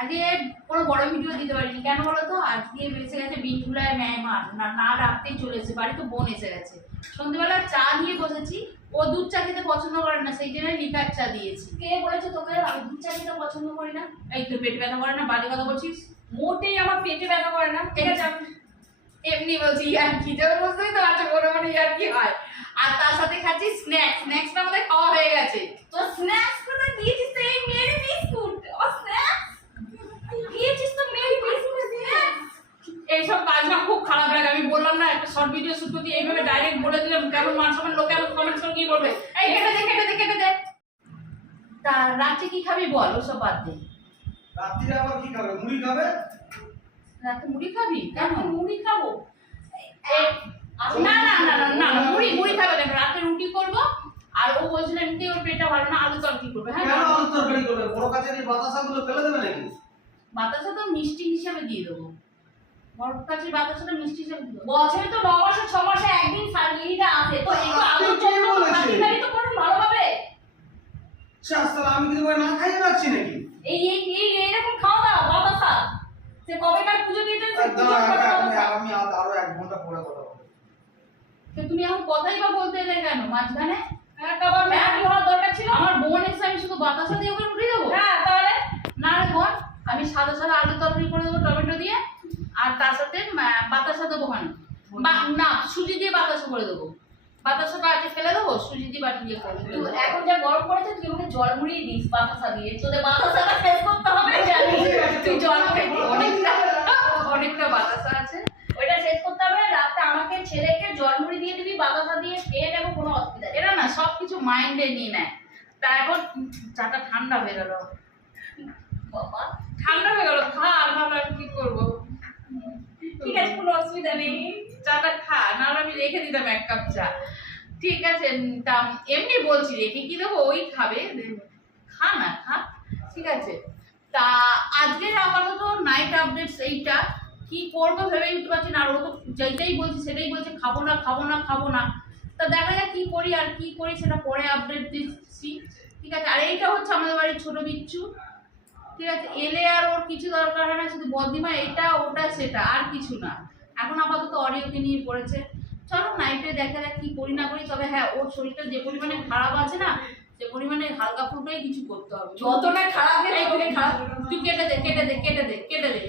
আজকে কোনো বড় ভিডিও দিতে পারিনি। কেন বলো তো? আজকে এসে গেছে বিনগুলায় মেহমান না না রাখতেই চলে এসেছে বাড়িতে বোন এসে গেছে। সন্ধ্যেবেলা চা নিয়ে বসেছি। ও দুধ চা খেতে পছন্দ করে না, সেই জন্য লিকার চা দিয়েছি। কে বলেছে তোকে? আমি দুধ চা খেতে পছন্দ করি না। এই তো পেট ব্যথা করে না? বাজে কথা বলছিস? মোটেই আমার পেটে ব্যথা করে না। ঠিক আছে, আমি এমনি বলছি ইয়ার কি যাবে বুঝতেই তো আচ্ছা বড় মানে ইয়ার কি হয়। আর তার সাথে খাচ্ছি স্ন্যাক্স। স্ন্যাক্সটা আমাদের খাওয়া হয়ে গেছে তো স্ন্যাক্স কোথায় দিয়েছিস তো এই মেরি বিস্কুট ও স্ন্যাক্স দিয়েছিস তো মেরি বিস্কুট স্ন্যাক্স এইসব কাজ না খুব খারাপ লাগে আমি শর্ট ভিডিও শুট করতে এইভাবে ডাইরেক্ট বলে দিলাম কেমন মান সম্মান লোকে আমাকে কমেন্টস করে কি বলবে? এই কেটে দে কেটে দে কেটে দে। তা রাত্রে কি খাবি বল ওসব বাদ দে। রাত্রিরে আবার কি খাবে? মুড়ি খাবে? রাতে মুড়ি খাবি? কেন? মুড়ি খাব। না না না না মুড়ি মুড়ি খাবে দেখ রাতে রুটি করব আর ও বলছিল এমনি ওর পেটটা ভালো না আলু তরকারি করবে হ্যাঁ? কেন আলু তরকারি করবে? বড় এই বাতাসাগুলো ফেলে দেবে নাকি? বাতাসা তো মিষ্টি হিসাবে দিয়ে দেবো। মিষ্টি বছরে তো ন ছ মাসে একদিন সার্জারিটা আসে। তো এই আলুর জন্য খালি খালি তো কোনো ভালো হবে। শাস্তা আমি কিন্তু করে না খাইয়ে রাখছি নাকি? এই এই এই এইরকম খাওয়া দাওয়া বাতাসা। সে কবেকার পুজো দিতে আমি- আমি আরও এক ঘণ্টা পরে কথা বলব। তো তুমি এখন কথাই বা বলতে এলে কেন? মাঝখানে? হ্যাঁ কাবার ম্যাগি হওয়ার দরকার ছিল? আমার বোন এসে আমি শুধু বাতাসা দিয়ে ওকে রুটি দেবো হ্যাঁ তাহলে না রে বোন আমি সাদা সাদা আলু তরকারি করে দেবো টমেটো দিয়ে আর তার সাথে আহ, বাতাসা দেবো ওখানে বা- না সুজি দিয়ে বাতাসা করে দেবো। বাতাসাটা আগে ফেলে দেবো সুজি দিয়ে বাটি দিয়ে করে দেবো। এখন যা গরম পড়েছে তুই আমাকে জল মুড়িয়ে দিস বাতাসা দিয়ে। তোদের বাতাসাটা শেষ করতে হবে জানি তুই জল অনেকটা অনেকটা বাতাসা আছে। ওইটা শেষ করতে হবে। রাতে আমাকে ছেলেকে জল মুড়ি দিয়ে দিবি বাতাসা দিয়ে খেয়ে নেব কোনো অসুবিধা এরা না সব কিছু মাইন্ডে নিয়ে নেয়। তা এখন চাটা ঠান্ডা হয়ে গেল। বাবা ঠান্ডা হয়ে গেল খা আর ভাবলাম আমি কি করব ঠিক আছে কোনো অসুবিধা নেই। চাটা খা, নাহলে আমি রেখে দিতাম এক কাপ চা। ঠিক আছে, তা এমনি বলছি, রেখে কি দেবো? ওই খাবে। খা না, খা। ঠিক আছে। তা আজকের আপাতত নাইট আপডেটস এইটা। কি করব ভেবে উঠতে পারছি না। আর ও তো যেটাই বলছি, সেটাই বলছে, খাব না খাব না খাব না। তা দেখা যাক কি করি আর কি করি, সেটা পরে আপডেট দিচ্ছি। ঠিক আছে, আর এইটা হচ্ছে আমাদের বাড়ির ছোট বিচ্ছু। ঠিক আছে, এলে আর ওর কিছু দরকার হয় না, শুধু বদিমা এটা, ওটা, সেটা, আর কিছু না। এখন আপাতত অডিওকে নিয়ে পড়েছে। চলো নাইটে দেখা যাক কি করি, না করি, তবে হ্যাঁ ওর শরীরটা যে পরিমাণে খারাপ আছে না, সে পরিমাণে হালকা ফুলকাই কিছু করতে হবে। যতটা খারাপ গেলে খারাপ। তুই কেটে দে কেটে দে কেটে দে কেটে দে